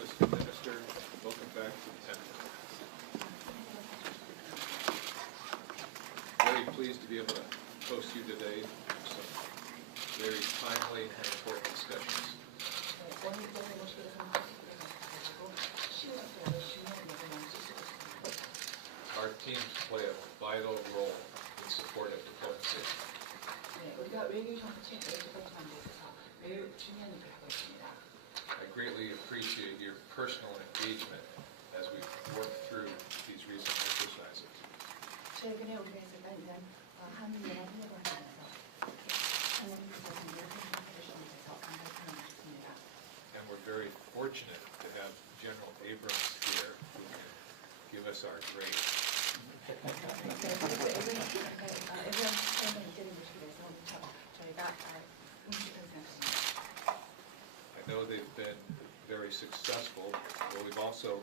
Mr. Minister. Welcome back to the Pentagon. Very pleased to be able to host you today for some very timely and important discussions. Our teams play a vital role in support of diplomacy. I greatly appreciate your personal engagement as we work through these recent exercises. And we're very fortunate to have General Abrams here who can give us our grade. I know they've been very successful, but we've also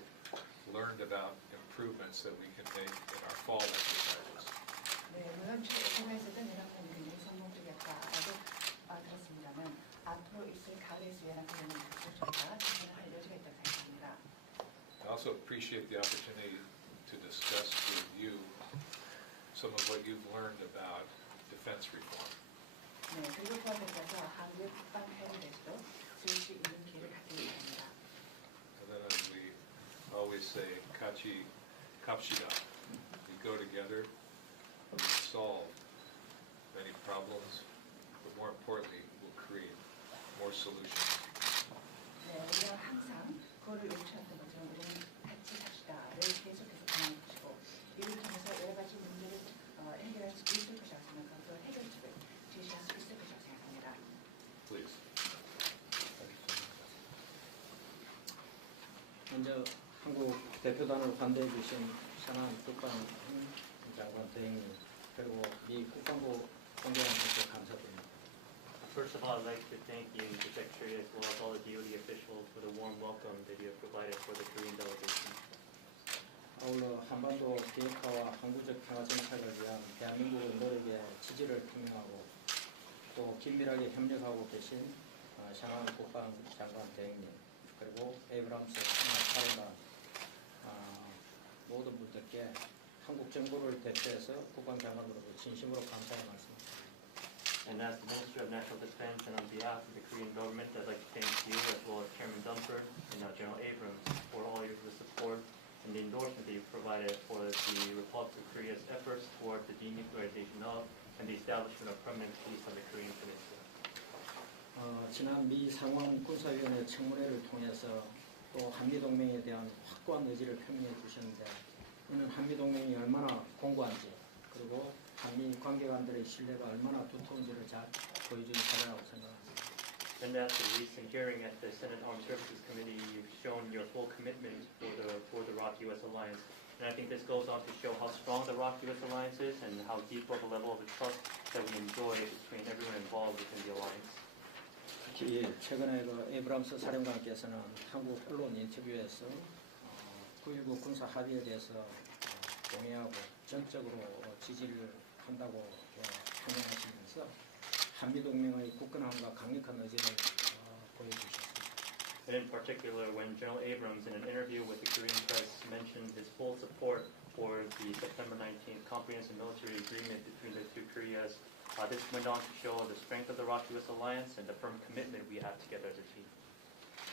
learned about improvements that we can make in our fall exercises. I also appreciate the opportunity to discuss with you some of what you've learned about defense reform. And then as we always say, kachi kapshida, we go together, we solve many problems, but more importantly, we'll create more solutions. Please. 먼저 한국 대표단을 관대해 주신 샤나한 국방장관 대행님 그리고 미 국방부 공장님께 감사드립니다. First of all, I'd like to thank you, the Secretary, as well as all the DoD officials for the warm welcome that you have provided for the Korean delegation. 아울러 한반도 비핵화와 항구적 평화 정착을 위한 대한민국의 노력에 지지를 표명하고 또 긴밀하게 협력하고 계신 샤나한 국방장관 대행님 그리고 에이브람스 사령관 모든 분들께 한국 정부를 대표해서 국방장관으로서 진심으로 감사의 말씀드립니다. And as the Minister of National Defense and on behalf of the Korean government, I'd like to thank you as well as Chairman Dunford and General Abrams for all your support and the endorsement that you've provided for the Republic of Korea's efforts toward the denuclearization of and the establishment of permanent peace on the Korean Peninsula. 지난 미 상원 군사위원회 청문회를 통해서 또 한미동맹에 대한 확고한 의지를 표명해 주셨는데 이는 한미동맹이 얼마나 공고한지 그리고 한미 관계관들의 신뢰가 얼마나 두터운지를 잘 보여주는 사례라고 생각합니다. And at the recent hearing at the Senate Armed Services Committee, you've shown your full commitment for the ROK-US alliance. And I think this goes on to show how strong the ROK-US alliance is and how deep of a level of trust that we enjoy between everyone involved within the alliance. 특히 최근에 에이브람스 사령관께서는 한국 언론 인터뷰에서 9.19 군사 합의에 대해서 동의하고 전적으로 지지를 한다고 표명하시면서 한미동맹의 굳건함과 강력한 의지를 보여주셨습니다. And in particular, when General Abrams, in an interview with the Korean press, mentioned his full support for the September 19th comprehensive military agreement between the two Koreas, this went on to show the strength of the ROK-US alliance and the firm commitment we have together as a team.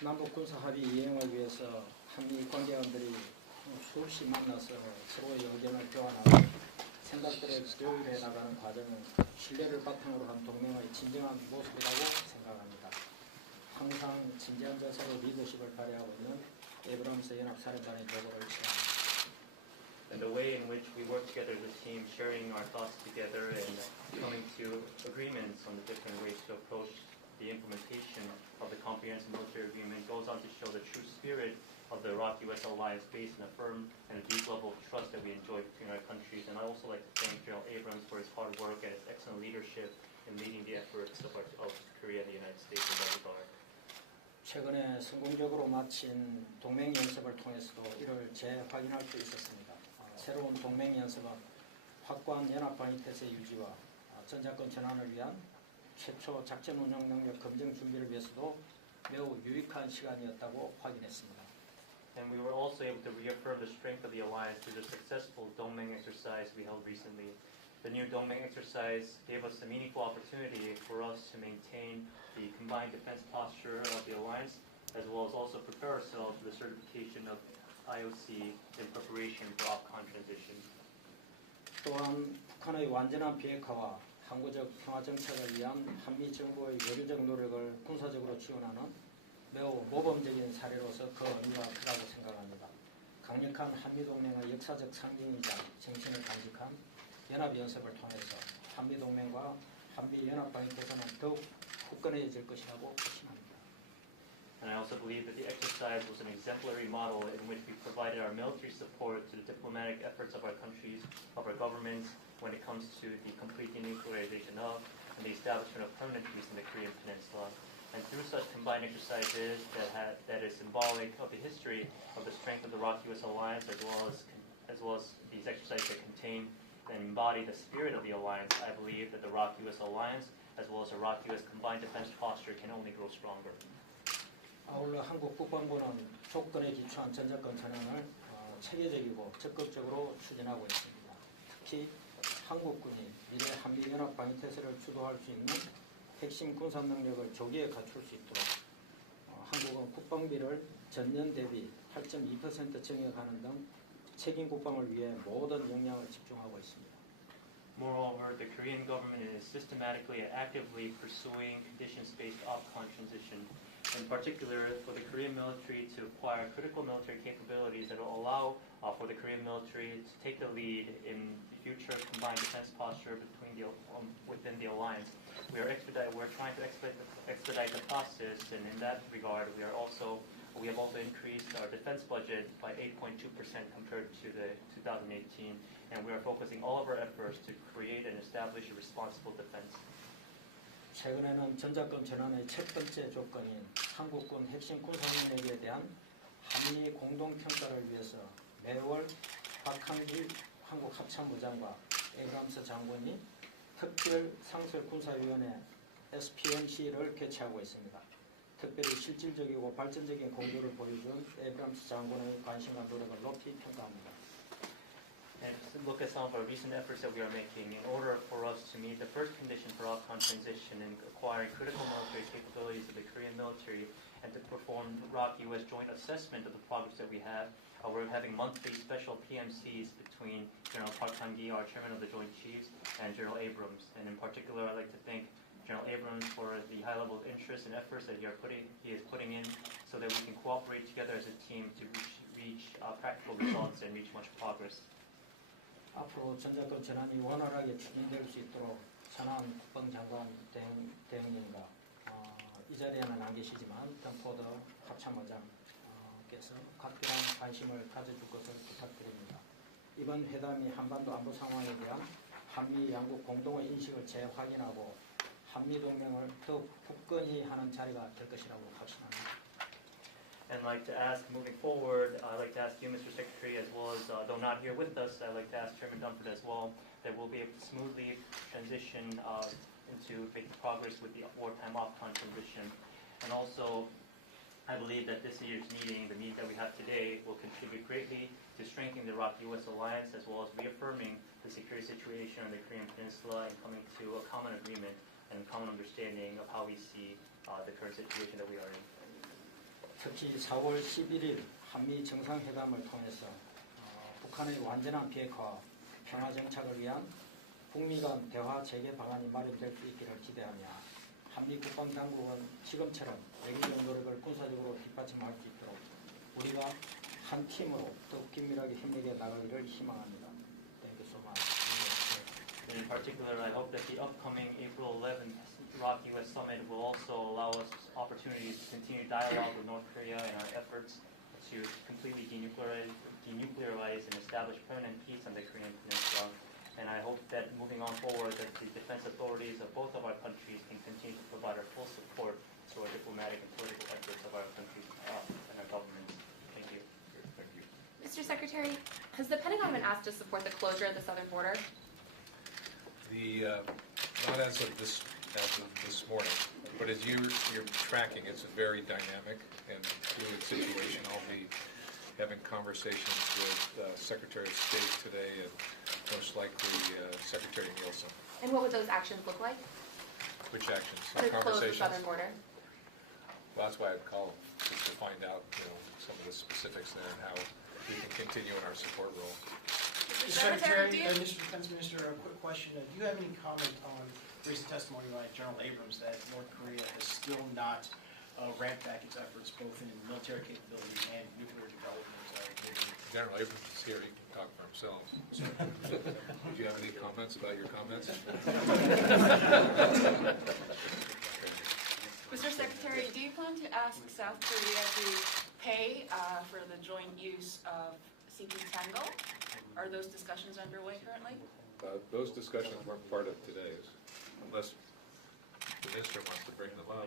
남북 군사 합의 이행을 위해서 한미 관계원들이 수없이 만나서 서로의 의견을 교환하고 생각들을 조율해 나가는 과정은 신뢰를 바탕으로 한 동맹의 진정한 모습이라고 생각합니다. 항상 진지한 자세로 리더십을 발휘하고 있는 에이브람스 연합사령관의 노고를 칭합니다. And the way in which we work together as a team, sharing our thoughts together and coming to agreements on the different ways to approach the implementation of the comprehensive military agreement goes on to show the true spirit of the ROK-US alliance based on a firm and a deep level of trust that we enjoy between our countries. And I also like to thank General Abrams for his hard work and his excellent leadership in leading the efforts of Korea and the United States in that regard. 최근에 성공적으로 마친 동맹 연습을 통해서도 이를 재확인할 수 있었습니다. 새로운 동맹 연습은 확고한 연합 방위 태세 유지와 전작권 전환을 위한 최초 작전 운영 능력 검증 준비를 위해서도 매우 유익한 시간이었다고 확인했습니다. And we were also able to reaffirm the strength of the alliance through the successful Dongmeng exercise we held recently. The new Dongmeng exercise gave us a meaningful opportunity for us to maintain the combined defense posture of the alliance, as well as also prepare ourselves for the certification of IOC in preparation for OPCON transition. 또한 북한의 완전한 비핵화와 항구적 평화 정착을 위한 한미 정부의 여유적 노력을 군사적으로 지원하는 매우 모범적인 사례로서 그 의미가 크다고 생각합니다. 강력한 한미동맹의 역사적 상징이자 정신을 간직한 연합연습을 통해서 한미동맹과 한미연합방위태세는 더욱 굳건해질 것이라고 확신합니다. And I also believe that the exercise was an exemplary model in which we provided our military support to the diplomatic efforts of our countries, of our governments, when it comes to the complete denuclearization of and the establishment of permanent peace in the Korean Peninsula. And through such combined exercises that is symbolic of the history of the strength of the ROK-US alliance, as well as these exercises that contain and embody the spirit of the alliance, I believe that the ROK-US alliance, as well as the ROK-US combined defense posture, can only grow stronger. 아울러 한국 국방부는 조건에 기초한 전작권 전환을 체계적이고 적극적으로 추진하고 있습니다. 특히 한국군이 미래 한미연합방위태세를 주도할 수 있는 핵심 군사 능력을 조기에 갖출 수 있도록 한국은 국방비를 전년 대비 8.2% 증액하는 등 책임 국방을 위해 모든 역량을 집중하고 있습니다. Moreover, the Korean government is systematically and actively pursuing conditions-based OPCON transition, in particular for the Korean military to acquire critical military capabilities that will allow for the Korean military to take the lead in future combined defense posture within the alliance. We're trying to expedite the process, and in that regard, we have also increased our defense budget by 8.2% compared to the 2018, and we are focusing all of our efforts to create and establish a responsible defense. 최근에는 전작권 전환의 첫 번째 조건인 한국군 핵심 군사 능력에 대한 한미 공동평가를 위해서 매월 박한길 한국합참부장과 에브람스 장군이 특별 상설군사위원회 SPNC를 개최하고 있습니다. 특별히 실질적이고 발전적인 공조를 보여준 에브람스 장군의 관심과 노력을 높이 평가합니다. And to look at some of our recent efforts that we are making in order for us to meet the first condition for OPCON transition and acquiring critical military capabilities of the Korean military and to perform ROK-US joint assessment of the progress that we have. We're having monthly special PMCs between General Park Han-gi, our chairman of the Joint Chiefs, and General Abrams. And in particular, I'd like to thank General Abrams for the high level of interest and efforts that he is putting in so that we can cooperate together as a team to reach practical results and reach much progress. 앞으로 전작권 전환이 원활하게 추진될 수 있도록 샤나한 국방장관 대행님과 이 자리에는 안 계시지만 덤포더 합참의장께서 각별한 관심을 가져줄 것을 부탁드립니다. 이번 회담이 한반도 안보 상황에 대한 한미 양국 공동의 인식을 재확인하고 한미 동맹을 더욱 굳건히 하는 자리가 될 것이라고 확신합니다. And I'd like to ask, moving forward, I'd like to ask you, Mr. Secretary, as well as, though not here with us, I'd like to ask Chairman Dunford as well, that we'll be able to smoothly transition into making progress with the wartime OPCON transition. And also, I believe that this year's meeting, the meeting that we have today, will contribute greatly to strengthening the ROK-US alliance, as well as reaffirming the security situation on the Korean Peninsula and coming to a common agreement and common understanding of how we see the current situation that we are in. 특히 4월 11일 한미 정상회담을 통해서 북한의 완전한 비핵화와 평화 정착을 위한 북미 간 대화 재개 방안이 마련될 수 있기를 기대하며 한미 국방당국은 지금처럼 외교적 노력을 군사적으로 뒷받침할 수 있도록 우리가 한 팀으로 더욱 긴밀하게 협력해 나가기를 희망합니다. Thank you so much. In particular, I hope that the upcoming April 11th ROK-US Summit will also allow us opportunities to continue dialogue with North Korea in our efforts to completely denuclearize and establish permanent peace on the Korean Peninsula. And I hope that moving on forward, that the defense authorities of both of our countries can continue to provide our full support to our diplomatic and political efforts of our countries and our governments. Thank you. Thank you. Mr. Secretary, has the Pentagon been asked to support the closure of the southern border? Not as of this morning. But as you're tracking, it's a very dynamic and fluid situation. I'll be having conversations with Secretary of State today and most likely Secretary Nielsen. And what would those actions look like Which actions? to close the Conversations? southern border? Well, that's why I'd call just to find out, some of the specifics there and how we can continue in our support role. Secretary, Mr. Defense Minister, a quick question. Do you have any comment on recent testimony by General Abrams that North Korea has still not ramped back its efforts both in military capability and nuclear development? General Abrams is here, he can talk for himself. Do you have any comments about your comments? Mr. Secretary, do you plan to ask South Korea to pay for the joint use of CP Tango? Are those discussions underway currently? Those discussions weren't part of today's, unless the minister wants to bring them up.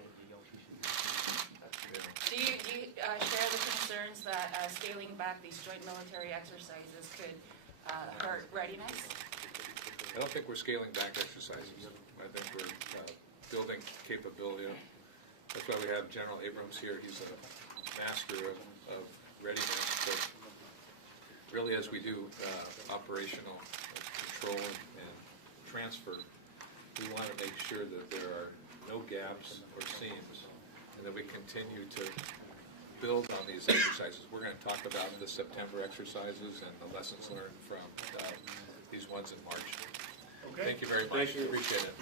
Do you share the concerns that scaling back these joint military exercises could hurt readiness? I don't think we're scaling back exercises. I think we're building capability. That's why we have General Abrams here. He's a master of readiness. But really, as we do operational control and transfer, we want to make sure that there are no gaps or seams, and that we continue to build on these exercises. We're going to talk about the September exercises and the lessons learned from these ones in March. Okay. Thank you very much. Appreciate it.